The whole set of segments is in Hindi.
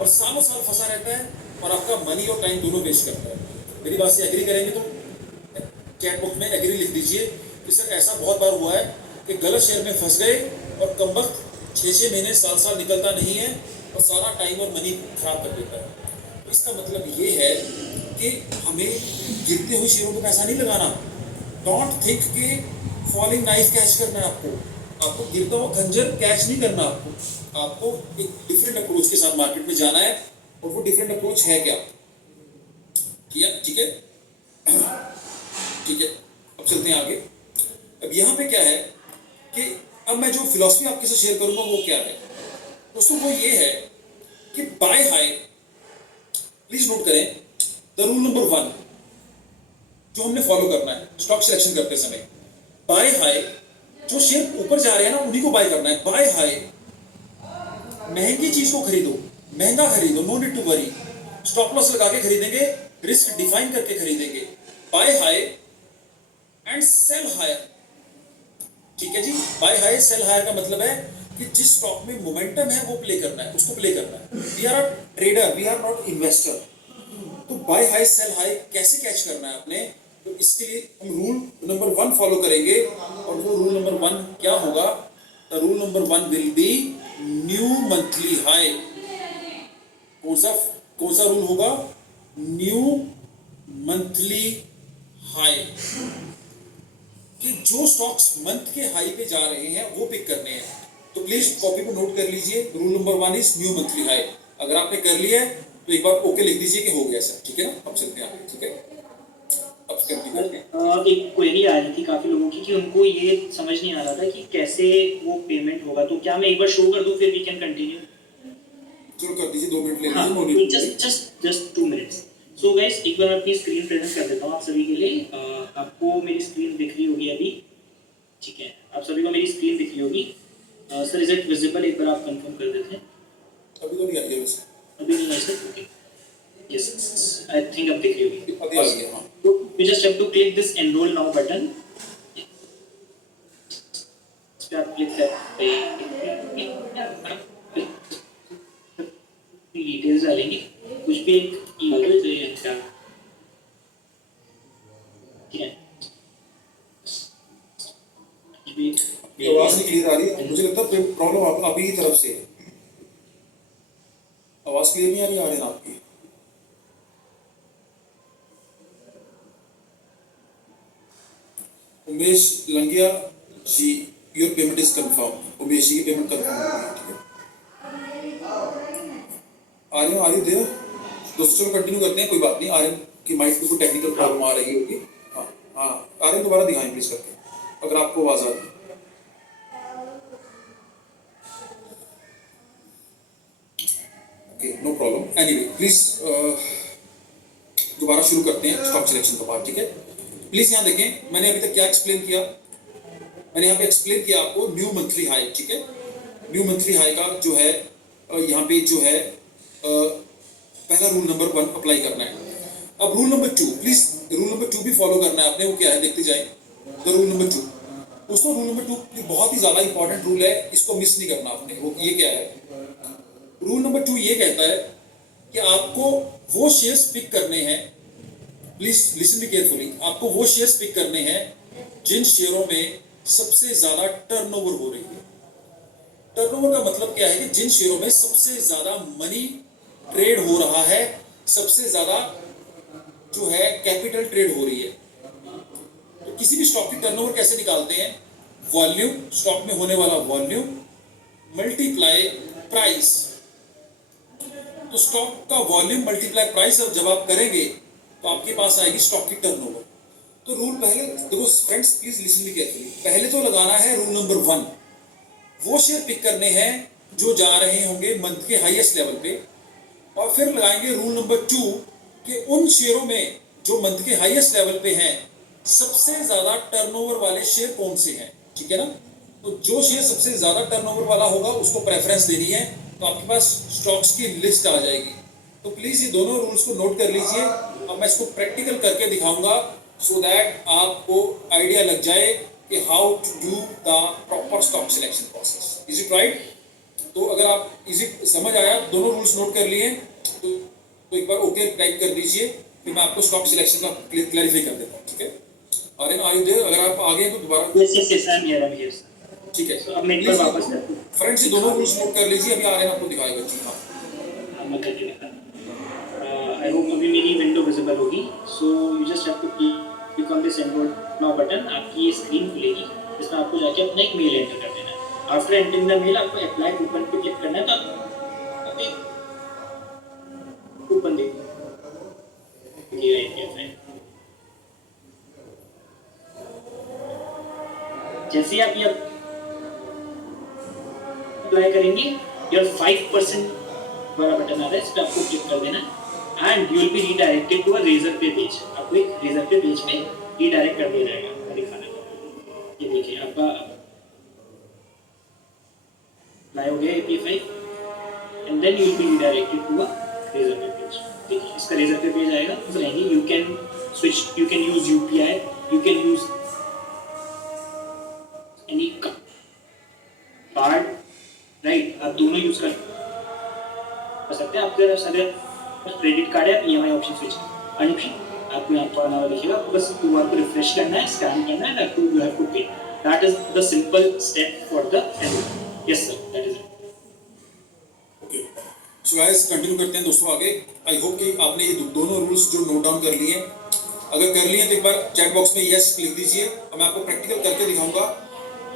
और सालों साल फंसा रहता है और आपका मनी और टाइम दोनों वेस्ट करता है। मेरी बात से एग्री करेंगे तो चैट बॉक्स में एग्री लिख दीजिए कि सर ऐसा बहुत बार हुआ है कि गलत शेयर में फंस गए और कम वक्त 6-6 महीने साल निकलता नहीं है और सारा टाइम और मनी खराब कर देता है। तो इसका मतलब ये है कि हमें गिरते हुए शेयरों को पैसा नहीं लगाना। डोंट थिंक कि फॉलिंग नाइफ कैच करना है आपको गिरता हुआ खंजर कैच नहीं करना। आपको एक डिफरेंट अप्रोच के साथ मार्केट में जाना है और वो डिफरेंट अप्रोच है क्या? ठीक है ठीक है। अब चलते हैं आगे। अब यहाँ पे क्या है कि अब मैं जो फिलॉसफी आपके साथ शेयर करूंगा वो क्या है दोस्तों, वो ये है कि बाय हाई, प्लीज नोट करें द रूल नंबर 1 जो हमने फॉलो करना है स्टॉक सिलेक्शन करते समय। बाय हाई, जो शेयर ऊपर जा रहे हैं ना उन्हीं को बाय करना है। बाय हाई, महंगी चीज को खरीदो, महंगा खरीदो, no need to worry. Stop loss लगा के खरीदेंगे, रिस्क डिफाइन करके खरीदेंगे। Buy high and sell higher. ठीक है जी, बाय हाई सेल हायर का मतलब है कि जिस स्टॉक में मोमेंटम है वो प्ले करना है, उसको प्ले करना है। We are a trader, we are not investor. तो बाय हाई सेल हाई कैसे कैच करना है आपने, तो इसके लिए हम रूल नंबर 1 फॉलो करेंगे। और वो रूल नंबर 1 क्या होगा? The rule number 1 will be new monthly high. कौन सा रूल होगा? New monthly high. कि जो स्टॉक्स मंथ के हाई पे जा रहे हैं वो पिक करने हैं। तो प्लीज कॉपी को नोट कर लीजिए। Rule number 1 is new monthly high. अगर आपने कर लिया है तो एक बार ओके लिख दीजिए कि हो गया सर। ठीक है ना, अब चलते हैं आगे। ठीक है, अब कंटिन्यू करते हैं। एक क्वेरी आ रही थी काफी लोगों की कि उनको ये समझ नहीं आ रहा था कि कैसे वो पेमेंट होगा। तो क्या मैं एक बार शो कर दूं, फिर वी कैन कंटिन्यू? चलो कर दीजिए, 2 मिनट ले हाँ, लीजिए। तो जस्ट 2 मिनट्स। सो गाइस, एक बार मैं अपनी स्क्रीन प्रेजेंट कर देता हूँ आप सभी के लिए। आपको मेरी स्क्रीन दिख रही होगी अभी? ठीक है, आप सभी को मेरी स्क्रीन दिख रही होगी। Sir is it visible? एक बार आप कंफर्म कर देते हैं। अभी तो नहीं आई है वैसे। अभी नहीं है sir? Okay, yes, I think अब दिख रही होगी। अभी आ गई है। हाँ, तो you just have to click this enroll now button. इस पे आप क्लिक करते डिटेल्स डालेंगे, कुछ भी एक ईमेल चाहिए आपका। ठीक है, आवाज नहीं क्लियर आ रही है। मुझे लगता है प्रॉब्लम अभी की तरफ से है। आवाज क्लियर नहीं आ रही है आपकी। Umesh Langiya ji, your payment is confirm. Umesh ji की पेमेंट कंफर्म हो गई। ठीक है, आ रही दे दोस्तों। चलो कंटिन्यू करते हैं, कोई बात नहीं। आर्यन की माइक में कोई टेक्निकल प्रॉब्लम आ रही होगी। हाँ, आर्यन दोबारा दिखाएं प्लीज करके, अगर आपको आवाज आ रही है। Okay, no problem. Anyway please दोबारा शुरू करते हैं स्टॉक सिलेक्शन का पार्ट। ठीक है, प्लीज यहाँ देखें मैंने अभी तक क्या एक्सप्लेन किया। मैंने यहाँ पे एक्सप्लेन किया आपको न्यू मंथली हाई। ठीक है, न्यू मंथली हाई का जो है यहाँ पे जो है पहला रूल नंबर 1 अप्लाई करना है। अब rule number 2, please rule number 2 भी फॉलो करना है आपने। वो क्या है देखते जाए। द रूल नंबर 2 दोस्तों, रूल नंबर 2 बहुत ही ज्यादा इंपॉर्टेंट रूल है, इसको मिस नहीं करना आपने। वो ये क्या है? रूल नंबर 2 ये कहता है कि आपको वो शेयर्स पिक करने हैं, प्लीज लिसन मी केयरफुली, आपको वो शेयर्स पिक करने हैं जिन शेयरों में सबसे ज्यादा टर्नओवर हो रही है। टर्नओवर का मतलब क्या है कि जिन शेयरों में सबसे ज्यादा मनी ट्रेड हो रहा है, सबसे ज्यादा जो है कैपिटल ट्रेड हो रही है। तो किसी भी स्टॉक की टर्नओवर कैसे निकालते हैं? वॉल्यूम, स्टॉक में होने वाला वॉल्यूम मल्टीप्लाई प्राइस। तो स्टॉक का वॉल्यूम मल्टीप्लाई प्राइस जब आप करेंगे तो आपके पास आएगी स्टॉक की टर्नओवर। तो रूल पहले देखो friends, please listen me carefully. पहले तो लगाना है रूल नंबर 1, वो शेयर पिक करने हैं जो जा रहे होंगे मंथ के हाईएस्ट लेवल पे। और फिर लगाएंगे रूल नंबर 2 कि उन शेयरों में जो मंथ के हाईएस्ट लेवल पे हैं सबसे ज्यादा टर्नओवर वाले शेयर कौन से हैं। ठीक है ना, तो जो शेयर सबसे ज्यादा टर्नओवर वाला होगा उसको प्रेफरेंस देनी है। तो आपके पास स्टॉक्स की लिस्ट आ जाएगी। तो प्लीज ये दोनों रूल्स को नोट कर लीजिए। अब मैं इसको प्रैक्टिकल करके दिखाऊंगा सो दैट आपको आइडिया लग जाए कि how to do the proper stock selection process. Is it right? तो अगर आप इजी समझ आया, दोनों रूल्स नोट कर लिए तो एक बार ओके टाइप कर दीजिए, फिर मैं आपको स्टॉक सिलेक्शन का क्लैरिफाई कर देता हूँ, ठीक है। Aryan are you there? अगर आप आ गए तो दोबारा। Yes yes yes, I am here sir. ठीक है, सो अब मैं एक बार वापस करता हूँ। फ्रेंड्स ये दोनों रूल्स नोट कर लीजिए, अभी आर्यन आपको दिखाएगा। जी हाँ, मैं करके दिखा। आई होप अभी मेरी विंडो विजिबल होगी। So you just have to click on this enroll now button. आपकी ये स्क्रीन खुलेगी, इसमें आपको जाके अपना एक मेल एंटर कर देना है। आफ्टर एंटरिंग द मेल आपको अप्लाई कूपन पे क्लिक करना है, तो आप एक कूपन देखिए जैसे ही आप ये अप्लाई करेंगे, योर 5% वाला बटन आ रहा है, इस पर आपको क्लिक कर देना and you will be redirected to a Razorpay page. आपको एक रेजर पे पेज पे रीडायरेक्ट कर दिया जाएगा। आपको दिखाना है, ये देखिए आपका अप्लाई हो गया API 5 and then you will be redirected to a Razorpay page. देखिए इसका रेजर पे पेज आएगा, तो रहेंगे you can switch, you can use UPI, you can use any card, right. आप दोनों यूज कर सकते हैं। आपके अगर क्रेडिट कार्ड है, आप EMI ऑप्शन स्विच ऑप्शन आपको यहाँ पर नाम दिखेगा, बस QR को रिफ्रेश करना है, स्कैन करना है, दैट यू हैव टू पे। That is the simple step for the enrolment. Yes sir, that is it. Okay. So guys continue करते हैं दोस्तों आगे। आई होप कि आपने ये दोनों रूल्स जो नोट डाउन कर लिए हैं, अगर कर लिए तो एक बार चैट बॉक्स में यस लिख दीजिए और मैं आपको प्रैक्टिकल करके दिखाऊंगा,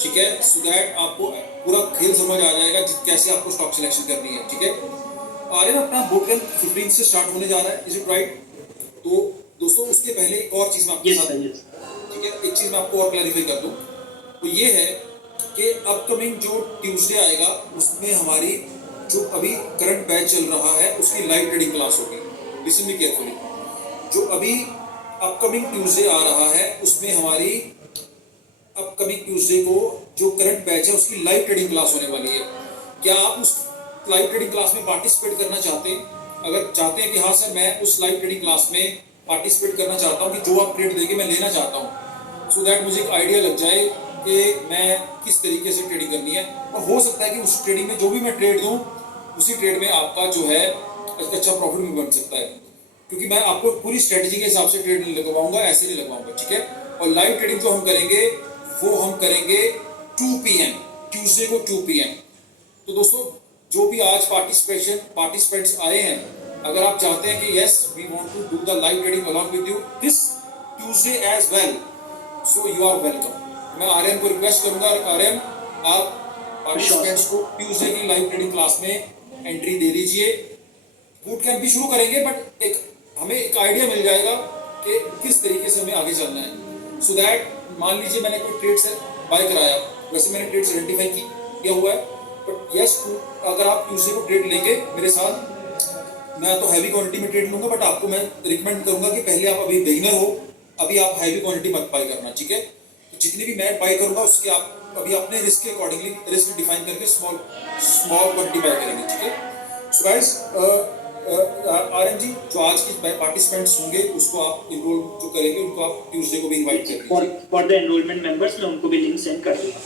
ठीक है, सो दैट आपको पूरा खेल समझ आ जाएगा कैसे आपको स्टॉक सिलेक्शन करनी है, ठीक है। आर्यन अपना बोट कैंप 15 से स्टार्ट होने जा रहा है, इज इट राइट? तो दोस्तों उसके पहले एक और चीज मैं आपके साथ, ठीक है, एक चीज मैं आपको और क्लैरिफाई कर दूं, तो ये है कि अपकमिंग जो ट्यूसडे आएगा उसमें हमारी जो अभी करंट बैच चल रहा है उसकी लाइव ट्रेडिंग क्लास होगी। लिसन मी केयरफुली, जो अभी अपकमिंग ट्यूसडे आ रहा है उसमें हमारी अपकमिंग ट्यूसडे को जो करंट बैच है उसकी लाइव ट्रेडिंग क्लास होने वाली है। क्या आप उस लाइव ट्रेडिंग क्लास में पार्टिसिपेट करना चाहते हैं? अगर चाहते हैं कि हाँ सर मैं उस लाइव ट्रेडिंग क्लास में पार्टिसिपेट करना चाहता हूँ, कि जो आप ट्रेड देंगे मैं लेना चाहता हूँ, सो दैट मुझे एक आइडिया लग जाए कि मैं किस तरीके से ट्रेडिंग करनी है, और हो सकता है कि उस ट्रेडिंग में जो भी मैं ट्रेड दूँ उसी ट्रेड में आपका जो है अच्छा प्रॉफिट भी बन सकता है, क्योंकि मैं आपको पूरी स्ट्रेटेजी के हिसाब से ट्रेड नहीं लगवाऊंगा, ऐसे नहीं लगवाऊंगा, ठीक है। और लाइव ट्रेडिंग जो हम करेंगे वो हम करेंगे 2 PM, ट्यूसडे को 2 PM। तो दोस्तों जो भी आज पार्टिसिपेंट्स आए हैं, अगर आप चाहते हैं कि yes we want to do the live trading along with you this Tuesday as well, so you are welcome. मैं आर्यन को रिक्वेस्ट करूंगा, आर्यन आप पार्टिसिपेंट्स को ट्यूसडे की लाइव ट्रेडिंग क्लास में एंट्री दे दीजिए। बूट कैंप भी शुरू करेंगे, बट हमें एक आइडिया मिल जाएगा कि किस तरीके से हमें आगे चलना है, सो दैट मान लीजिए मैंने कोई ट्रेड से बाय कराया, वैसे मैंने ट्रेड आइडेंटिफाई किया हुआ है, बट यस अगर आप ट्यूसडे को ट्रेड लेंगे मेरे साथ, मैं तो हैवी क्वांटिटी में ट्रेड लूंगा, बट आपको मैं रिकमेंड करूंगा कि पहले आप अभी बिगिनर हो, अभी आप हैवी क्वांटिटी मत बाय करना, ठीक है। तो जितनी भी मैं बाय करूंगा उसके आप अभी अपने रिस्क के अकॉर्डिंगली रिस्क डिफाइन करके स्मॉल क्वांटिटी बाय करेंगे, ठीक है। सो गाइस आर्यन जी जो आज की पार्टिसिपेंट्स होंगे उसको आप इनरोल जो करेंगे उनको आप ट्यूसडे को भी इनवाइट करेंगे फॉर द एनरोलमेंट मेंबर्स, मैं उनको भी लिंक सेंड कर दूंगा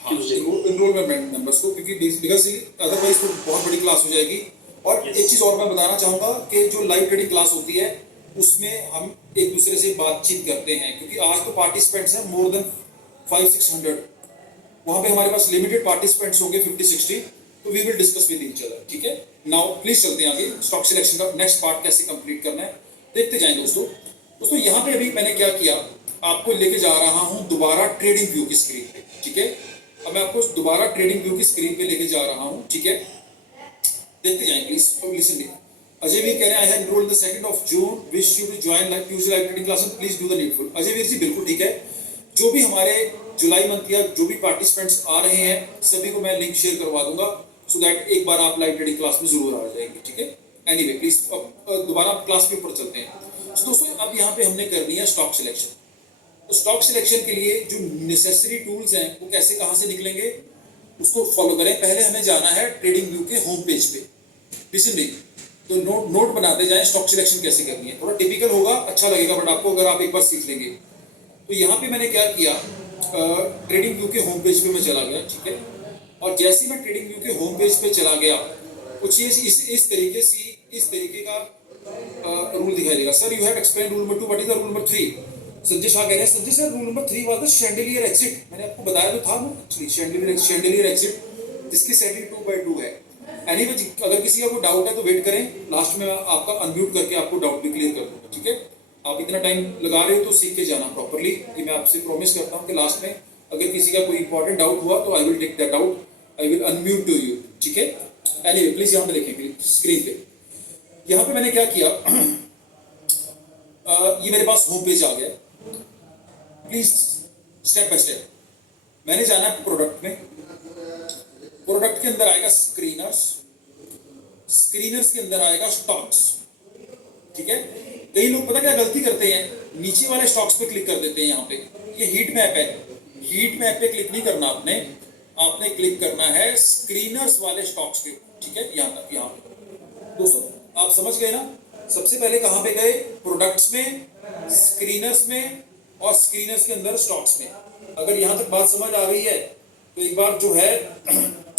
ट्यूसडे को इनरोलमेंट मेंबर्स को, क्योंकि बिकॉज अदरवाइज तो बहुत बड़ी क्लास हो जाएगी। और एक चीज और मैं बताना चाहूंगा कि जो लाइव ट्रेडिंग क्लास होती है उसमें हम एक दूसरे से बातचीत करते हैं, क्योंकि आज तो पार्टिसिपेंट्स हैं मोर देन 500-600, वहां पे हमारे पास लिमिटेड पार्टिसिपेंट्स होंगे 50-60, तो we will discuss with each other, ठीक है। नाउ प्लीज चलते हैं आगे, स्टॉक सिलेक्शन का नेक्स्ट पार्ट कैसे कंप्लीट करना है देखते जाएं दोस्तों। यहाँ पे अभी मैंने क्या किया, आपको लेके जा रहा हूँ दोबारा ट्रेडिंग व्यू की स्क्रीन पे, ठीक है। अब मैं आपको दोबारा ट्रेडिंग व्यू की स्क्रीन पे लेके जा रहा हूँ, ठीक है, देखते जाएं please. Listen me, Ajay Veer कह रहे हैं I have enrolled the 2nd of June, wish you to join live Tuesday live trading class, please do the needful. Ajay Veer ji बिल्कुल ठीक है, जो भी हमारे जुलाई मंथ या जो भी पार्टिसिपेंट्स आ रहे हैं सभी को मैं लिंक शेयर करवा दूंगा, सो दैट एक बार आप लाइव ट्रेडिंग क्लास में जरूर आ जाएंगे, ठीक है। एनीवे प्लीज अब दोबारा क्लास के ऊपर चलते हैं। तो दोस्तों अब यहाँ पे हमने करनी है स्टॉक सिलेक्शन। तो स्टॉक सिलेक्शन के लिए जो नेसेसरी टूल्स हैं वो कैसे कहाँ से निकलेंगे उसको फॉलो करें। पहले हमें जाना है ट्रेडिंग व्यू के होम पेज पे, लिसन मी, तो नोट बनाते जाएं स्टॉक सिलेक्शन कैसे करनी है। थोड़ा टिपिकल होगा, अच्छा लगेगा बट आपको अगर आप एक बार सीख लेंगे। तो यहाँ पे मैंने क्या किया, ट्रेडिंग व्यू के होम पेज पे मैं चला गया, ठीक है। और जैसे ही मैं ट्रेडिंग व्यू के होम पेज पे चला गया, कुछ इस तरीके का रूल दिखाई देगा। Sir you have explain rule number 2, what is the rule number 3? Sanjay Shah कह रहे हैं, Sanjay sir rule number 3 was the chandelier exit. मैंने आपको बताया तो था ना एक्चुअली, शैंडिलियर एग्जिट जिसकी सेटिंग 2/2 है। एनीवे अगर किसी का कोई डाउट है तो वेट करें, लास्ट में आपका अनम्यूट करके आपको डाउट भी क्लियर कर दूंगा, ठीक है? आप इतना टाइम लगा रहे हो तो सीख के जाना प्रॉपरली। ये मैं आपसे प्रॉमिस करता हूँ कि लास्ट में अगर किसी का कोई इंपॉर्टेंट डाउट हुआ तो I will take that out, I will unmute to you, ठीक है? एनीवे प्लीज यहाँ पे देखें स्क्रीन पे, यहाँ पे मैंने क्या किया ये मेरे पास होम पेज आ गया। प्लीज स्टेप बाय स्टेप मैंने जाना है प्रोडक्ट में। प्रोडक्ट के अंदर आएगा स्क्रीनर्स, स्क्रीनर्स के अंदर आएगा स्टॉक्स, ठीक है? कई लोग पता क्या गलती करते हैं, नीचे वाले स्टॉक्स पे क्लिक कर देते हैं। यहाँ पे ये हीट मैप है, हीट मैप पे क्लिक नहीं करना आपने, आपने क्लिक करना है स्क्रीनर्स वाले स्टॉक्स पे, ठीक है? यहाँ तक, यहाँ पे दोस्तों आप समझ गए ना? सबसे पहले कहाँ पे गए? प्रोडक्ट्स में, स्क्रीनर्स में, और स्क्रीनर्स के अंदर स्टॉक्स में। अगर यहाँ तक बात समझ आ गई है तो एक बार जो है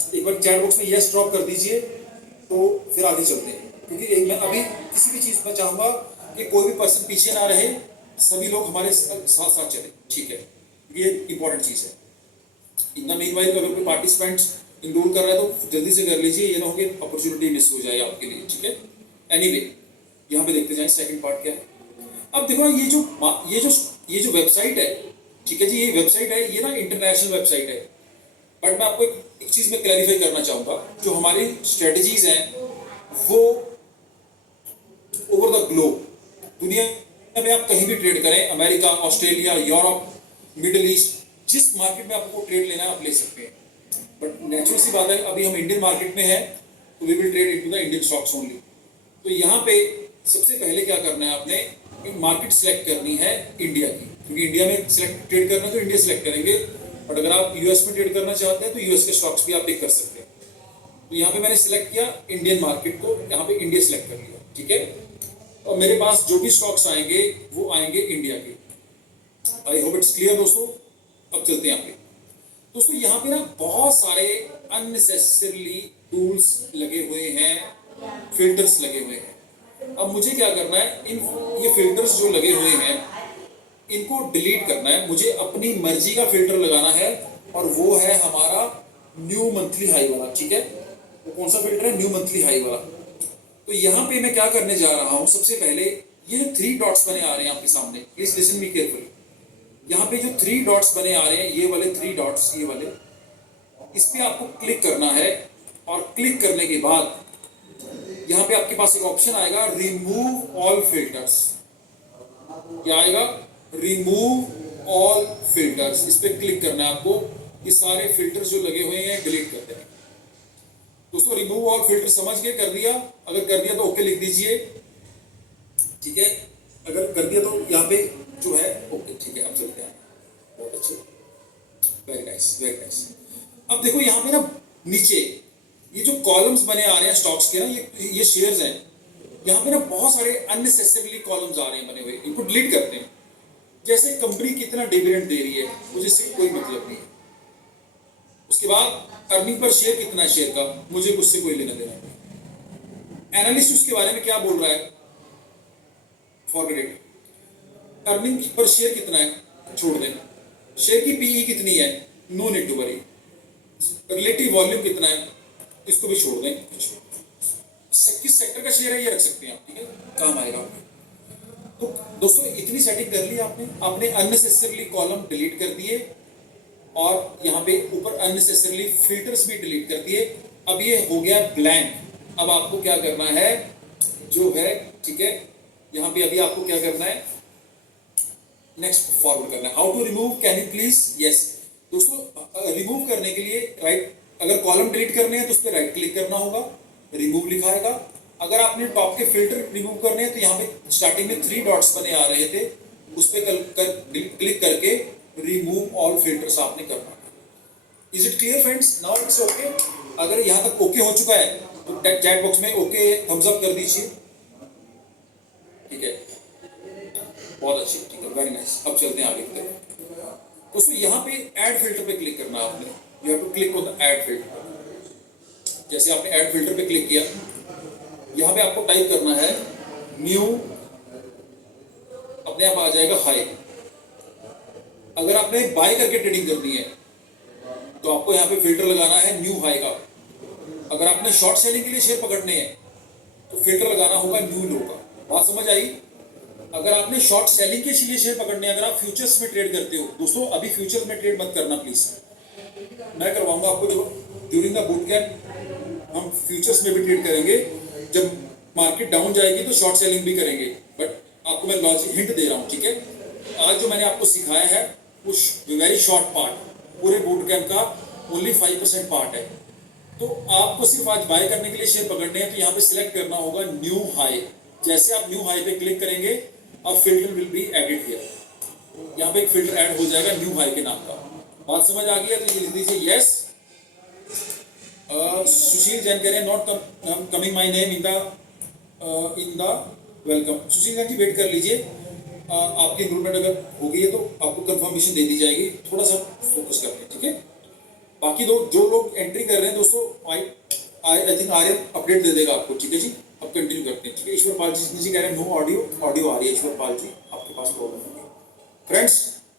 एक बार चैट बॉक्स में यस ड्रॉप कर दीजिए, तो फिर आगे चलते हैं। क्योंकि मैं अभी किसी भी चीज़ में चाहूँगा कि कोई भी पर्सन पीछे ना रहे, सभी लोग हमारे साथ साथ चले, ठीक है? ये इंपॉर्टेंट चीज़ है। इन द मीनवाइल अगर कोई पार्टिसिपेंट्स इनरोल कर रहा है तो जल्दी से कर लीजिए, ये ना हो कि अपॉर्चुनिटी मिस हो जाए आपके लिए, ठीक है? एनीवे यहाँ पे देखते जाएं सेकंड पार्ट क्या है। अब देखो ये जो वेबसाइट है, ठीक है जी, ये वेबसाइट है, ये ना इंटरनेशनल वेबसाइट है। बट मैं आपको एक चीज़ में क्लैरिफाई करना चाहूँगा, जो हमारी स्ट्रेटजीज हैं वो ओवर द ग्लोब, दुनिया में आप कहीं भी ट्रेड करें, America, Australia, Europe, middle east, जिस मार्केट में आपको ट्रेड लेना है आप ले सकते हैं। बट नेचुरल सी बात है, अभी हम इंडियन मार्केट में हैं तो we will trade into the Indian stocks only. तो यहाँ पे सबसे पहले क्या करना है, आपने मार्केट सेलेक्ट करनी है इंडिया की, क्योंकि इंडिया में सेलेक्ट ट्रेड करना है तो इंडिया सेलेक्ट करेंगे। बट अगर आप यूएस में ट्रेड करना चाहते हैं तो यूएस के स्टॉक्स भी आप पिक कर सकते हैं। तो यहाँ पे मैंने सिलेक्ट किया इंडियन मार्केट को, यहाँ पे इंडिया सिलेक्ट कर लिया, ठीक है? और मेरे पास जो भी स्टॉक्स आएंगे वो आएंगे इंडिया के। आई होप इट्स क्लियर दोस्तों। अब चलते हैं यहाँ पे दोस्तों, यहाँ पे ना बहुत सारे अननेसेसरली टूल्स लगे हुए हैं, फिल्टर्स लगे हुए हैं। अब मुझे क्या करना है, ये फिल्टर्स जो लगे हुए हैं इनको डिलीट करना है। मुझे अपनी मर्जी का फिल्टर लगाना है और वो है हमारा न्यू मंथली हाई वाला, ठीक है? वो कौन सा फिल्टर है? न्यू मंथली हाई वाला। तो यहाँ पे मैं क्या करने जा रहा हूँ, सबसे पहले ये जो 3 डॉट्स बने आ रहे हैं आपके सामने, प्लीज लिसन मी केयरफुली। यहाँ पे जो 3 डॉट्स बने आ रहे हैं, ये वाले 3 डॉट्स, ये वाले, इस पे आपको क्लिक करना है। और क्लिक करने के बाद यहाँ पे आपके पास एक ऑप्शन आएगा रिमूव ऑल फिल्टर्स। क्या आएगा? Remove all filters. इस पे क्लिक करना है आपको। ये सारे फिल्टर्स जो लगे हुए हैं डिलीट कर देना। दोस्तों रिमूव ऑल फिल्टर समझ गए? कर दिया? अगर कर दिया तो ओके लिख दीजिए, ठीक है? अगर कर दिया तो यहाँ पे जो है ओके, ठीक है? अब चलते हैं। बहुत अच्छे, वेरी नाइस, वेरी नाइस। अब देखो यहाँ पे ना नीचे ये जो कॉलम्स बने आ रहे हैं स्टॉक्स के ना, ये शेयर्स हैं। यहाँ पे ना बहुत सारे अननेसेसरीली कॉलम्स आ रहे हैं बने हुए, इनको डिलीट करते हैं। जैसे कंपनी कितना डिविडेंड दे रही है, मुझे इससे कोई मतलब नहीं है। उसके बाद अर्निंग पर शेयर कितना है शेयर का, मुझे उससे कोई लेना देना नहीं। एनालिस्ट उसके बारे में क्या बोल रहा है, फॉरगेट इट। अर्निंग पर शेयर कितना है, छोड़ दें। शेयर की पीई कितनी है, no need to worry. Relative volume कितना है, इसको भी छोड़ दें। किस सेक्टर का शेयर है ये रख सकते हैं आप, ठीक है? काम आएगा। तो दोस्तों इतनी सेटिंग कर ली आपने अननेसेसरली कॉलम डिलीट कर दिए और यहाँ पे ऊपर अननेसेसरली फिल्टर्स भी डिलीट कर दिए। अब ये हो गया ब्लैंक। अब आपको क्या करना है जो है, ठीक है? यहाँ पे अभी आपको क्या करना है, नेक्स्ट फॉरवर्ड करना है। How to remove, can you please? Yes दोस्तों, रिमूव करने के लिए राइट, अगर कॉलम डिलीट करने हैं तो उस पर राइट क्लिक करना होगा, रिमूव लिखा आएगा। अगर आपने टॉप के फिल्टर रिमूव करने हैं तो यहाँ पे स्टार्टिंग में 3 डॉट्स बने आ रहे थे, उस पर क्लिक करके रिमूव ऑल फिल्टर्स आपने करना। Is it clear friends? Now it's okay. अगर यहाँ तक ओके हो चुका है तो चैट बॉक्स में ओके थम्स अप कर दीजिए, ठीक है? बहुत अच्छी, ठीक है, वेरी नाइस। अब चलते हैं आगे की तरफ। दोस्तों यहाँ पे ऐड फिल्टर पे क्लिक करना आपने। You have to click on the add filter. जैसे आपने ऐड फिल्टर पे क्लिक किया, यहाँ पे आपको टाइप करना है न्यू, अपने आप आ जाएगा हाई। अगर आपने बाय करके ट्रेडिंग करनी है तो आपको यहाँ पे फिल्टर लगाना है न्यू हाई का। अगर आपने शॉर्ट सेलिंग के लिए शेयर पकड़ने हैं तो फिल्टर लगाना होगा न्यू लो का। बात समझ आई? अगर आपने शॉर्ट सेलिंग के लिए शेयर पकड़ने हैं, अगर आप फ्यूचर्स में ट्रेड करते हो, दोस्तों अभी फ्यूचर में ट्रेड मत करना प्लीज। मैं करवाऊंगा आपको, जो ड्यूरिंग द बूट कैंप हम फ्यूचर्स में भी ट्रेड करेंगे। जब मार्केट डाउन जाएगी तो शॉर्ट सेलिंग भी करेंगे, बट आपको मैं लॉजिक हिंट दे रहा हूँ, ठीक है? आज जो मैंने आपको सिखाया है उस वेरी शॉर्ट पार्ट, पूरे बूट कैंप का ओनली 5% पार्ट है। तो आपको सिर्फ आज बाय करने के लिए शेयर पकड़ने हैं, तो यहाँ पे सिलेक्ट करना होगा न्यू हाई। जैसे आप न्यू हाई पे क्लिक करेंगे, अब filter will be added here. यहाँ पे एक फिल्टर ऐड हो जाएगा न्यू हाई के नाम का। बात समझ आ गई है? तो ये लिख दीजिए यस। सुशील जैन कह रहे हैं not coming my name in the welcome. Sushil Jain ji wait कर लीजिए, आपकी इनरोलमेंट अगर हो गई है तो आपको कंफर्मेशन दे दी जाएगी। थोड़ा सा फोकस करते हैं, ठीक है? बाकी जो लोग एंट्री कर रहे हैं दोस्तों, आई थिंक आर्यन अपडेट दे देगा आपको, ठीक है जी? अब कंटिन्यू करते हैं, ठीक है? ईश्वर पाल जी कह रहे हैं नो ऑडियो आ रही है। ईश्वर पाल जी आपके पास प्रॉब्लम होगी। फ्रेंड्स,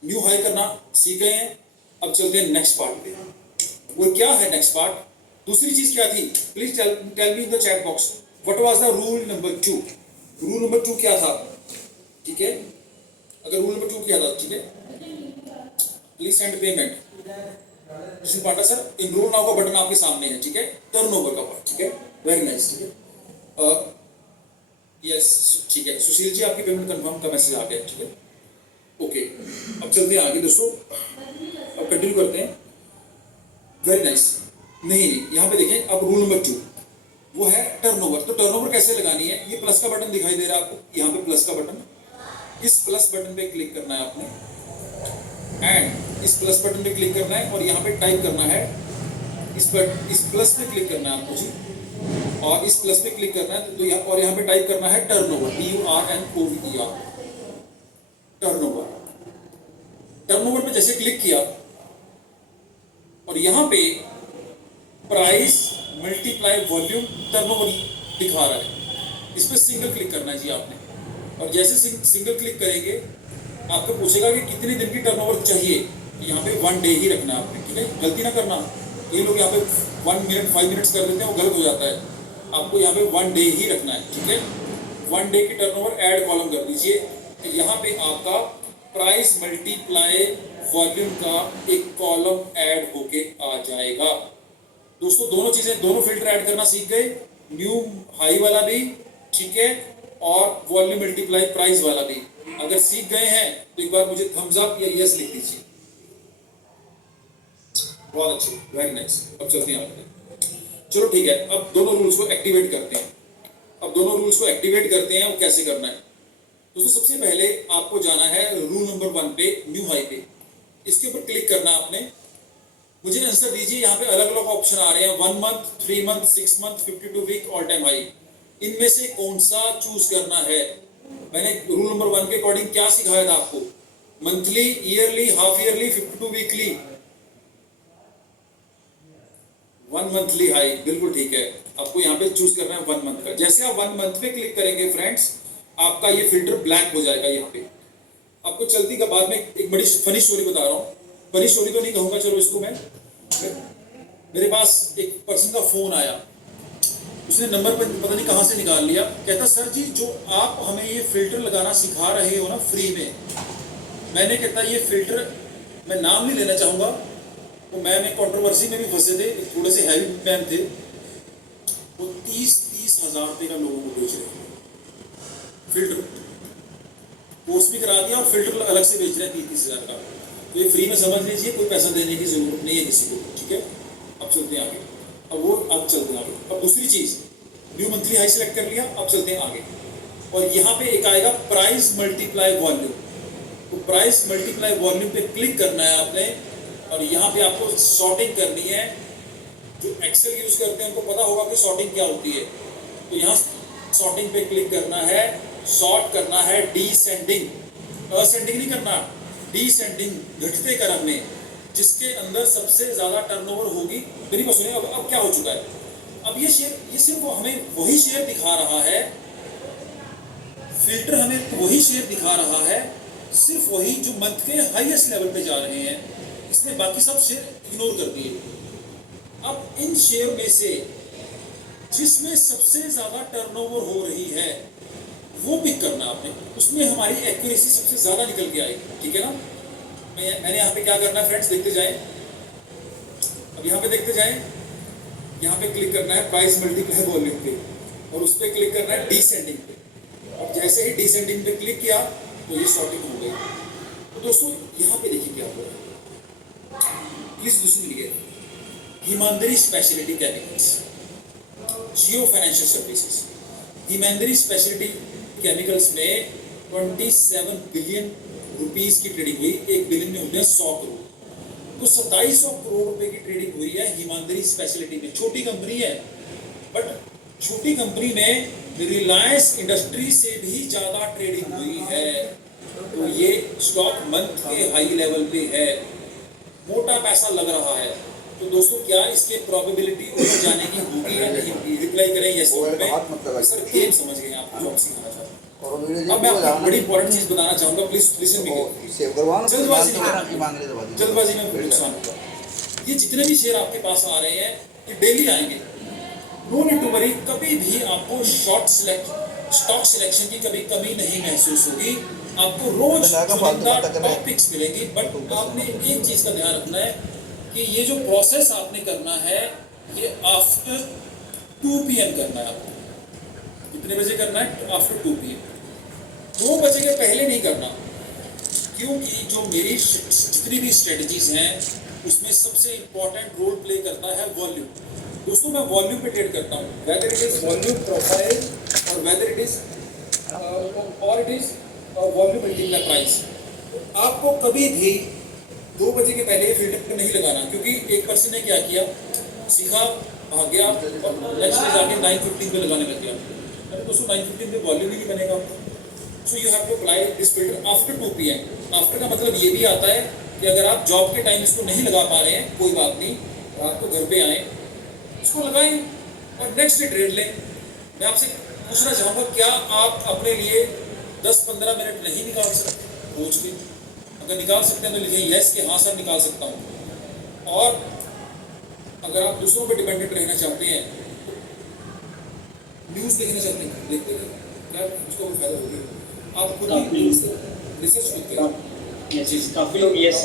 न्यू हाई करना सीख गए हैं, अब चलते हैं नेक्स्ट पार्ट पे। वो क्या है नेक्स्ट पार्ट? दूसरी चीज क्या थी? Please tell me in the chat box what was the rule number 2। Rule number 2 क्या था? ठीक है, अगर रूल नंबर 2 क्या था, ठीक है? Please send payment. Krishna Panda sir, enroll now का बटन आपके सामने है, ठीक है? टर्नओवर का पार्ट, ठीक है? वेरी नाइस, ठीक है? यस, ठीक है। सुशील जी आपकी पेमेंट कंफर्म का मैसेज आ गया, ठीक है? ओके, अब चलते हैं आगे दोस्तों, अब कंटिन्यू करते हैं। Very nice. नहीं, यहाँ पे देखें, अब रूल नंबर 2 वो है टर्नओवर। तो टर्नओवर कैसे लगानी है? ये प्लस का बटन दिखाई दे रहा है आपको, यहाँ पे प्लस का बटन, इस प्लस बटन पे क्लिक करना है आपने, एंड इस प्लस बटन पे क्लिक करना है और यहाँ पे टाइप करना है, इस प्लस पे क्लिक करना है आपको जी, और इस प्लस पे क्लिक करना है तो यहाँ पे टाइप करना है टर्नओवर, TURNOVER, टर्नओवर। टर्नओवर पे जैसे क्लिक किया और यहाँ पे प्राइस मल्टीप्लाई वॉल्यूम टर्नओवर दिखा रहा है, इस पर सिंगल क्लिक करना है जी आपने। और जैसे सिंगल क्लिक करेंगे आपको पूछेगा कि कितने दिन की टर्नओवर चाहिए। यहाँ पे 1 डे ही रखना है आपने, ठीक है? गलती ना करना, ये लोग यहाँ पे 1 मिनट 5 मिनट्स कर देते हैं, वो गलत हो जाता है। आपको यहाँ पे 1 डे ही रखना है, ठीक है? 1 डे की टर्नओवर ऐड कॉलम कर दीजिए, तो यहाँ पे आपका प्राइस मल्टीप्लाई वॉल्यूम का एक कॉलम ऐड होके आ जाएगा। दोस्तों दोनों फिल्टर ऐड करना सीख गए, न्यू हाई वाला भी, ठीक है, और वॉल्यूम मल्टीप्लाई प्राइस वाला भी। अगर सीख गए हैं तो एक बार मुझे थम्स अप या यस लिख दीजिए। बहुत अच्छे, वेरी नाइस। अब चलते हैं आगे। चलो ठीक है, अब दोनों रूल्स को एक्टिवेट करते हैं। वो कैसे करना है दोस्तों? सबसे पहले आपको जाना है रूल नंबर 1 पे, न्यू हाई पे, इसके ऊपर क्लिक करना आपने। मुझे आंसर दीजिए, यहाँ पे अलग अलग ऑप्शन आ रहे हैं, 1 month, 3 month, 6 month, 52 week, all time high. इनमें से कौन सा चूज करना है? मैंने रूल नंबर 1 के अकॉर्डिंग क्या सिखाया था आपको? Monthly, yearly, half yearly, 52 weekly, 1 monthly high, बिल्कुल ठीक है। आपको यहाँ पे चूज करना है 1 मंथ का। जैसे आप 1 मंथ पे क्लिक करेंगे फ्रेंड्स, आपका ये फिल्टर ब्लैक हो जाएगा यहाँ पे। आपको चलती का बाद में एक बड़ी फनी स्टोरी बता रहा हूँ। फनी स्टोरी तो नहीं कहूँगा, चलो इसको मेरे पास एक पर्सन का फोन आया, उसने नंबर पता नहीं कहाँ से निकाल लिया। कहता सर जी, जो आप हमें ये फिल्टर लगाना सिखा रहे हो ना फ्री में, मैंने कहता ये फिल्टर, मैं नाम नहीं लेना चाहूँगा, तो मैं कंट्रोवर्सी में भी फंसे थे, थोड़े से हैवी मैन थे, वो 30 हज़ार रुपये का लोगों को बेच रहे हैं फिल्टर। कोर्स भी करा दिया और फिल्टर अलग से बेच रहे हैं 30 हज़ार का। तो ये फ्री में समझ लीजिए, कोई पैसा देने की जरूरत नहीं है किसी को, ठीक है? अब चलते हैं आगे। अब चलते हैं आगे। अब दूसरी चीज, न्यू मंथली हाई सेलेक्ट कर लिया, अब चलते हैं आगे। और यहाँ पे एक आएगा प्राइस मल्टीप्लाई वॉल्यूम, तो प्राइस मल्टीप्लाई वॉल्यूम पे क्लिक करना है आपने, और यहाँ पे आपको सॉर्टिंग करनी है। जो एक्सेल यूज करते हैं उनको पता होगा कि सॉर्टिंग क्या होती है। तो यहाँ सॉर्टिंग पे क्लिक करना है, सॉर्ट करना है डिसेंडिंग, असेंडिंग नहीं करना, डिसेंडिंग, घटते क्रम में, जिसके अंदर सबसे ज्यादा टर्नओवर होगी। मेरी बात सुनिए, अब क्या हो चुका है, अब ये शेयर, ये सिर्फ हमें वही शेयर दिखा रहा है, फिल्टर हमें वही शेयर दिखा रहा है, सिर्फ वही जो मंथ के हाईएस्ट लेवल पे जा रहे हैं, इसने बाकी सब शेयर इग्नोर कर दिए। अब इन शेयर में से जिसमें सबसे ज्यादा टर्नओवर हो रही है वो पिक करना आपने, उसमें हमारी एक्यूरेसी सबसे ज्यादा निकल के आएगी, ठीक है ना। मैंने यहाँ पे क्या करना है फ्रेंड्स, देखते जाएं। अब यहाँ पे देखते जाएं, यहाँ पे क्लिक करना है प्राइस मल्टीप्लाई वॉल्यूम पे, और उस पर क्लिक करना है डिसेंडिंग पे। और जैसे ही डिसेंडिंग पे क्लिक किया तो ये शॉर्टिंग हो गई। तो दोस्तों यहाँ पे देखिए क्या हो रहा है, प्लीज दूसरी हिमांदरी स्पेशलिटी केमिकल्स, जियो फाइनेंशियल सर्विसेज, हिमांदरी स्पेशलिटी केमिकल्स में 27 बिलियन रुपीस की ट्रेडिंग हुई। 1 बिलियन में होते हैं 100 करोड़, तो 2700 करोड़ रुपए की ट्रेडिंग हुई है हिमांदरी स्पेशलिटी में। छोटी कंपनी है, बट छोटी कंपनी में रिलायंस इंडस्ट्री से भी ज्यादा ट्रेडिंग हुई है। तो ये स्टॉक मंथ के हाई लेवल पे है, मोटा पैसा लग रहा है। तो दोस्तों क्या इसके प्रोबेबिलिटी ऊपर जाने की होगी या नहीं होगी, रिप्लाई करें यस में। सर गेम समझ गए आप, जो सिखाना चाहते हैं। अब मैं आपको बड़ी इंपॉर्टेंट चीज बताना चाहूंगा, प्लीज लिसन मी। जल्दबाजी में नुकसान होगा। ये जितने भी शेयर आपके पास आ रहे हैं ये डेली आएंगे, नो नीड टू वरी। कभी भी आपको स्टॉक सिलेक्शन की कभी कमी नहीं महसूस होगी, आपको रोज टॉपिक्स मिलेंगी। बट आपने एक चीज का ध्यान रखना है कि ये जो प्रोसेस आपने करना है ये आफ्टर 2 PM करना है। आपको कितने बजे करना है? After 2 PM। 2 बजे के पहले नहीं करना, क्योंकि जो मेरी जितनी भी स्ट्रेटजीज हैं उसमें सबसे इंपॉर्टेंट रोल प्ले करता है वॉल्यूम। दोस्तों मैं वॉल्यूम पे ट्रेड करता हूँ, whether it is volume profile और whether it is volume multiply price. आपको कभी भी 2 बजे के पहले फिल्टर नहीं लगाना, क्योंकि एक पर्सन ने क्या किया, सीखा, भाग गया और नेक्स्ट डे जाके 9:15 पे लगाने लग गया। अरे दोस्तों 9:15 पे वॉल्यूम ही नहीं बनेगा। So you have to apply this filter after 2 PM। After का मतलब ये भी आता है कि अगर आप जॉब के टाइम इसको नहीं लगा पा रहे हैं, कोई बात नहीं, रात को घर पे आए, इसको लगाएं और नेक्स्ट डे ट्रेड लें। मैं आपसे पूछना चाहूँगा, क्या आप अपने लिए 10-15 मिनट नहीं निकाल सकते रोज के? अगर निकाल सकते हैं तो लिखें यस कि हाँ सर निकाल सकता हूँ। और अगर आप दूसरों पर डिपेंडेंट रहना चाहते हैं, न्यूज़ देखना चाहते हैं, देखते हैं क्या उसका कोई फायदा होगी? आप खुद ही रिसर्च करते हैं। काफी लोग यस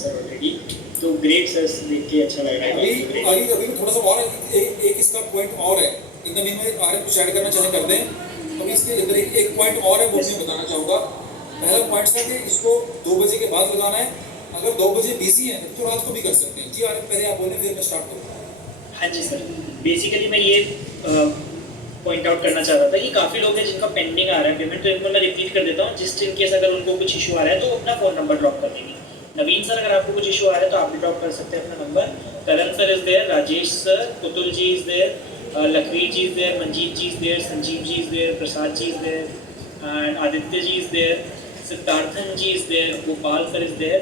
सर ऑलरेडी, तो ग्रेट सर देख के अच्छा लग रहा है। अभी थोड़ा सा और एक इसका पॉइंट और है, एकदम में आगे कुछ ऐड करना चाहे कर दें। अभी इसके अंदर एक पॉइंट और है, वो मैं बताना चाहूँगा। पहला पॉइंट था कि इसको 2 बजे के बाद लगाना है। अगर 2 बजे बिजी है तो रात को भी कर सकते हैं। जी आर पहले आप बोले, फिर मैं स्टार्ट करूँ। हाँ जी सर, बेसिकली मैं ये पॉइंट आउट करना चाह रहा था कि काफ़ी लोग हैं जिनका पेंडिंग आ रहा है पेमेंट, तो एक बार मैं रिपीट कर देता हूँ, जिस इन केस अगर उनको कुछ इशू आ रहा है तो अपना फ़ोन नंबर ड्रॉप कर देंगे। नवीन सर अगर आपको कुछ इशू आ रहा है तो आप भी ड्रॉप कर सकते हैं अपना नंबर। Karan sir is there, Rajesh sir, Putul ji is there, Lakhvir ji is there, Manjeet ji is there, Sanjeev ji is there, Prasad ji is there, and Aditya ji is there, Siddharthan ji is there, Gopal sir is there.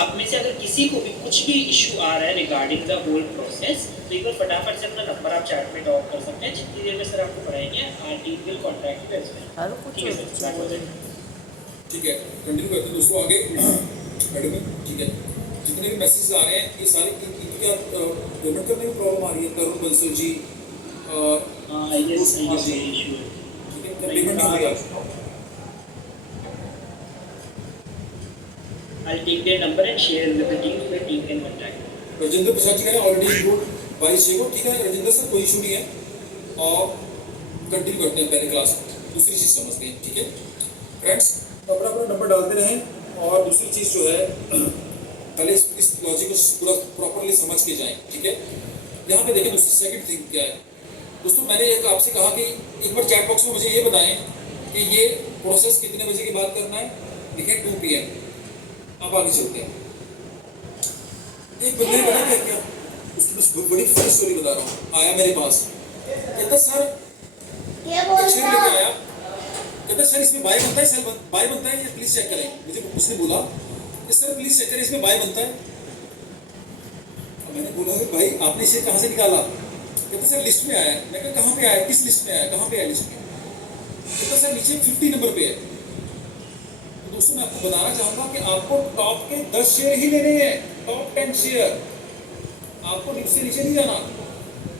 आप में से अगर किसी को भी कुछ भी इशू आ रहा है रिगार्डिंग द होल प्रोसेस, तो एक बार फटाफट से अपना नंबर आप चैट में ड्रॉप कर सकते हैं। जितनी देर में सर आपको पढ़ाएंगे, our team will contact you as well. ठीक है सर, स्टार्ट हो जाए। ठीक है, कंटिन्यू करते हैं दोस्तों आगे एडमिन। ठीक है, जितने भी मैसेज आ रहे हैं ये सारे क्या पेमेंट करने में प्रॉब्लम आ रही है? तरुण बंसल जी, ठीक है, पेमेंट नहीं हो रहा। I'll take their number and share with the team so the team can contact. Rajendra Prasad ji का ऑलरेडी इंक्लूड 22 को। ठीक है राजेंद्र सर, कोई इशू नहीं है, और कंटिन्यू करते हैं पहले क्लास। दूसरी चीज़ समझते हैं, ठीक है फ्रेंड्स, अपना अपना नंबर डालते रहें। और दूसरी चीज़ जो है, पहले इस लॉजिक को पूरा प्रॉपरली समझ के जाएं, ठीक है। यहाँ पे देखें दूसरी सेकंड थिंग क्या है दोस्तों, मैंने एक आपसे कहा कि एक बार चैट बॉक्स में मुझे ये बताएं कि ये प्रोसेस कितने बजे के बाद करना है। लिखें 2 PM। अब आगे चलते हैं। एक बंदे ने पता क्या किया, उसकी बड़ी फनी स्टोरी बता रहा हूँ। आया मेरे पास, कहता सर शेयर लेके आया, कहता सर इसमें बाय बनता है, सेल बाय बनता है, ये प्लीज चेक करें। मुझे उसने बोला सर प्लीज चेक करें इसमें बाय बनता है। अब मैंने बोला कि भाई आपने इसे कहाँ से निकाला? कहते सर लिस्ट में आया है। मैं कहा कहाँ पे आया, किस लिस्ट में आया, कहाँ पे आया लिस्ट में? कहता सर नीचे 50 नंबर पे है। तो दोस्तों मैं आपको बताना चाहूंगा कि आपको टॉप के 10 शेयर ही लेने हैं, टॉप 10 शेयर। आपको उससे नीचे नहीं जाना।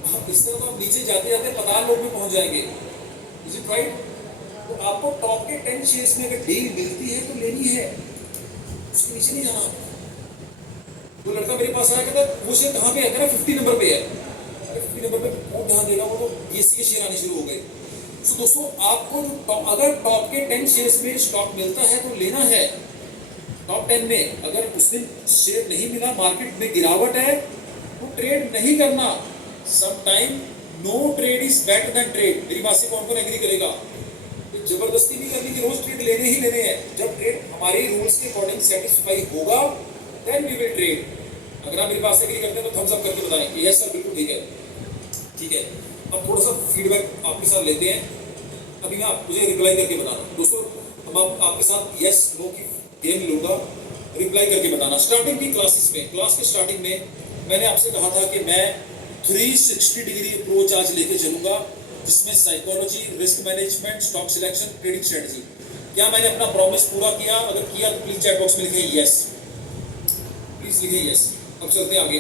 आप इस तरह तो आप नीचे जाते जाते 50 लोग में पहुंच जाएंगे। Is it right? तो आपको टॉप के 10 शेयर्स में अगर डील मिलती है तो लेनी है, उसके नीचे नहीं जाना। वो लड़का मेरे पास आया, कहता वो शेयर कहाँ पे है? कहता 50 नंबर पे है। 50 नंबर पे कौन ध्यान देगा, वो तो बीएससी के शेयर आने शुरू हो गए। तो दोस्तों आपको अगर टॉप के 10 शेयर्स में स्टॉक मिलता है तो लेना है। टॉप 10 में अगर उस दिन शेयर नहीं मिला, मार्केट में गिरावट है, तो ट्रेड नहीं करना। Sometime no trade is better than trade. मेरी बात से कौन कौन एग्री करेगा? तो जबरदस्ती नहीं करनी कि रोज ट्रेड लेने ही लेने हैं। जब ट्रेड हमारे रूल्स के अकॉर्डिंग सेटिस्फाई होगा देन वी विल ट्रेड। अगर आप मेरी बात से एग्री करते हैं तो थम्स अप करके बताएं यस सर बिल्कुल ठीक है। ठीक है, अब थोड़ा सा फीडबैक आपके साथ लेते हैं। अभी मैं मुझे रिप्लाई करके बताना दोस्तों। अब आपके साथ यस नो की गेम लूंगा, रिप्लाई करके बताना। स्टार्टिंग की क्लासेस में, क्लास के स्टार्टिंग में मैंने आपसे कहा था कि मैं 360 डिग्री अप्रोच आज लेके चलूंगा, जिसमें psychology, risk management, stock selection, trading strategy. क्या मैंने अपना प्रॉमिस पूरा किया? अगर किया तो प्लीज चैट बॉक्स में लिखें यस, प्लीज लिखें यस। अब चलते हैं आगे।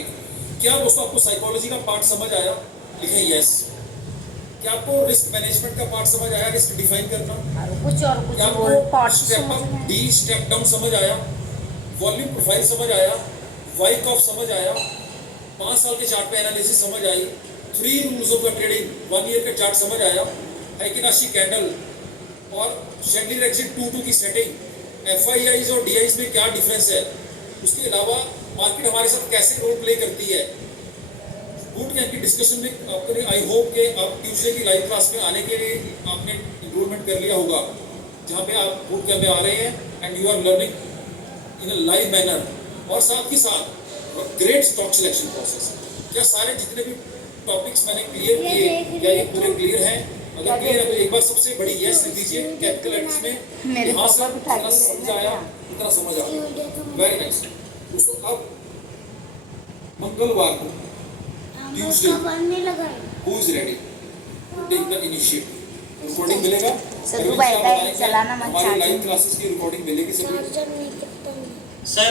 क्या दोस्तों आपको साइकोलॉजी का पार्ट समझ आया? लिखें यस। क्या आपको रिस्क मैनेजमेंट का पार्ट समझ आया, रिस्क डिफाइन करना? कुछ और कुछ क्या वो आपको part step up D step down समझ आया? वॉल्यूम प्रोफाइल समझ आया? वाइक ऑफ समझ आया? 5 साल के चार्ट पे एनालिसिस समझ आई? 3 rules of the trading, 1 year का चार्ट समझ आया? हाइकिनाशी कैंडल और शेंडलियर एक्सिट 2-2 की सेटिंग, एफआईआईज और डीआईज में क्या डिफरेंस है? उसके अलावा मार्केट हमारे साथ कैसे रोल प्ले करती है? बूट कैंप की डिस्कशन में आपने, आई होप के आप ट्यूसडे की लाइव क्लास में आने के लिए आपने इनरोलमेंट कर लिया होगा, जहाँ पे आप बूट कैंप में आ रहे हैं and you are learning in a live manner. और साथ ही साथ ग्रेट स्टॉक सिलेक्शन प्रोसेस। क्या सारे जितने भी टॉपिक्स मैंने क्लियर किए, क्या ये पूरे क्लियर हैं? अगर क्लियर है तो एक बार सबसे बड़ी यस लिख दीजिए कैपिटल लेटर्स में। मेरे हाँ पापा सर, भी था इतना समझ आया, इतना समझ आया। वेरी नाइस दोस्तों। अब मंगलवार को Tuesday, who is ready to take the initiative? Recording मिलेगा? सर भाई भाई चलाना मत हमारी चार्ज। लाइव क्लासेस की रिकॉर्डिंग मिलेगी सभी। सर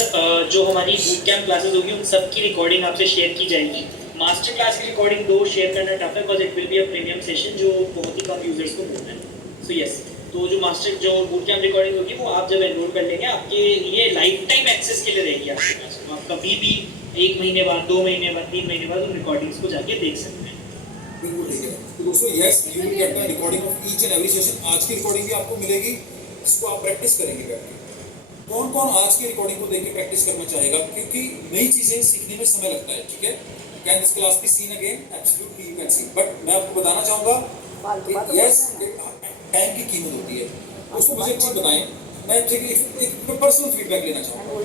जो हमारी बूट कैंप क्लासेस होगी उन सब की रिकॉर्डिंग आपसे शेयर की जाएगी। मास्टर क्लास की रिकॉर्डिंग दो शेयर करना टफ है because it will be a premium session जो बहुत ही कम यूजर्स को मिलता है। सो यस, तो जो मास्टर जो बूट कैंप रिकॉर्डिंग होगी वो आप जब एनरोल कर लेंगे आपके लिए लाइफ टाइम एक्सेस के लिए रहेगी आपके पास। तो आप कभी भी 1 महीने बाद, 2 महीने बाद, 3 महीने बाद उन रिकॉर्डिंग्स को जाके देख सकते हैं। बिल्कुल ठीक है। तो दोस्तों yes, you will get the recording of each and every session. आज की रिकॉर्डिंग भी आपको मिलेगी, इसको आप प्रैक्टिस करेंगे बैठ के। कौन कौन आज की रिकॉर्डिंग को देख के प्रैक्टिस करना चाहेगा? क्योंकि नई चीजें सीखने में समय लगता है। ठीक है, can this class be seen again? Absolutely you can see. But मैं आपको बताना चाहूंगा यस, टाइम की कीमत होती है। उसको मुझे एक चीज बताएं, मैं एक पर्सनल फीडबैक लेना चाहूँगा।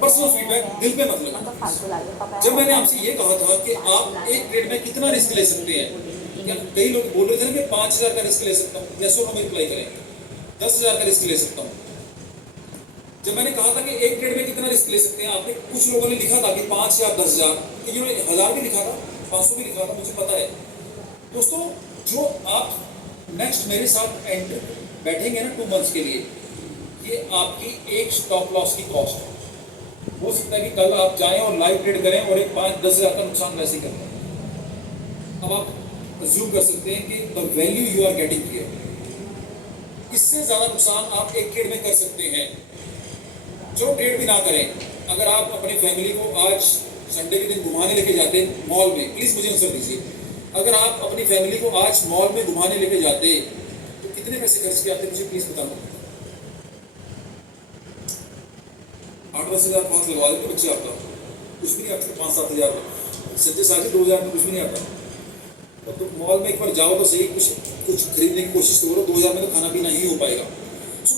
पर्सनल फीडबैक दिल पे मत लगाना। जब मैंने आपसे ये कहा था कि आप एक ट्रेड में कितना रिस्क ले सकते हैं, क्या कई लोग बोल रहे थे ना कि 5000 का रिस्क ले सकता हूँ, जैसे हम रिप्लाई करें 10,000 का रिस्क ले सकता हूँ। जब मैंने कहा था कि एक ट्रेड में कितना रिस्क ले सकते हैं, आपने कुछ लोगों ने लिखा था कि 5 या 10,000, जिन्होंने 1000 भी लिखा था, 500 भी लिखा था, मुझे पता है। दोस्तों जो आप नेक्स्ट मेरे साथ बैठेंगे ना 2 मंथ्स के लिए, ये आपकी एक स्टॉप लॉस की कॉस्ट है। हो सकता है कि कल आप जाएं और लाइव ट्रेड करें और एक 5-10 हज़ार का नुकसान वैसे कर लें। अब आप अज्यूम कर सकते हैं कि the value you are getting here, इससे ज्यादा नुकसान आप एक ट्रेड में कर सकते हैं। जो ट्रेड भी ना करें, अगर आप अपनी फैमिली को आज संडे के दिन घुमाने लेके जाते मॉल में, प्लीज मुझे आंसर दीजिए, अगर आप अपनी फैमिली को आज मॉल में घुमाने लेके जाते तो कितने पैसे खर्च किए आते, मुझे प्लीज बताओ। 8-10 हज़ार 5 लगवा देते बच्चे, आपका कुछ भी नहीं आता। 5-7 हज़ार सच्चे साझे 2,000 में कुछ भी नहीं आता। तो मॉल में एक बार जाओ तो सही, कुछ खरीदने की कोशिश करो, 2,000 में तो खाना पीना ही हो पाएगा।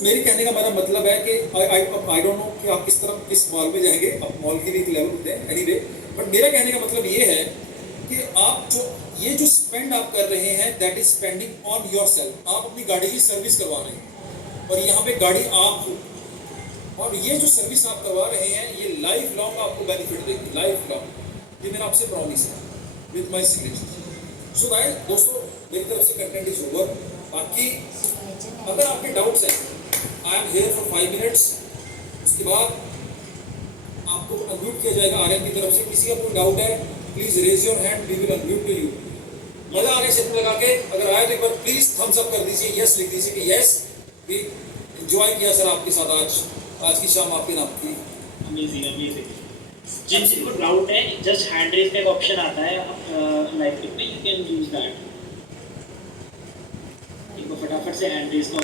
मेरे कहने का मेरा मतलब है कि आई डोंट नो कि आप किस मॉल में जाएंगे, अब मॉल के भी एक लेवल होते हैं एनीवे, बट मेरा कहने का मतलब ये है कि आप ये जो स्पेंड आप कर रहे हैं that is spending on yourself. आप अपनी गाड़ी की सर्विस करवा रहे हैं और यहाँ पे गाड़ी आप हो, और ये जो सर्विस आप करवा रहे हैं ये लाइफ लॉन्ग आपको बेनिफिट देगी, लाइफ लॉन्ग। ये मेरा आपसे प्रॉमिस है with my signature. So guys दोस्तों, मेरी तरफ से कंटेंट इज ओवर। बाकी अगर आपके डाउट्स हैं, आई एम हियर फॉर 5 मिनट्स। उसके बाद आपको अनम्यूट किया जाएगा आर्यन की तरफ से। किसी का कोई डाउट है please raise your hand, we will unmute to you. मजा आ गया शब्द लगा के? अगर आए तो एक बार प्लीज थम्स अप कर दीजिए, यस लिख दीजिए कि यस वी एंजॉय किया सर आपके साथ आज की शाम आपके नाम की। Amazing amazing. जिनसे को डाउट है जस्ट हैंड रेज का एक ऑप्शन आता है लाइव क्लिप में, यू कैन यूज दैट। एक बार फटाफट से हैंड रेज का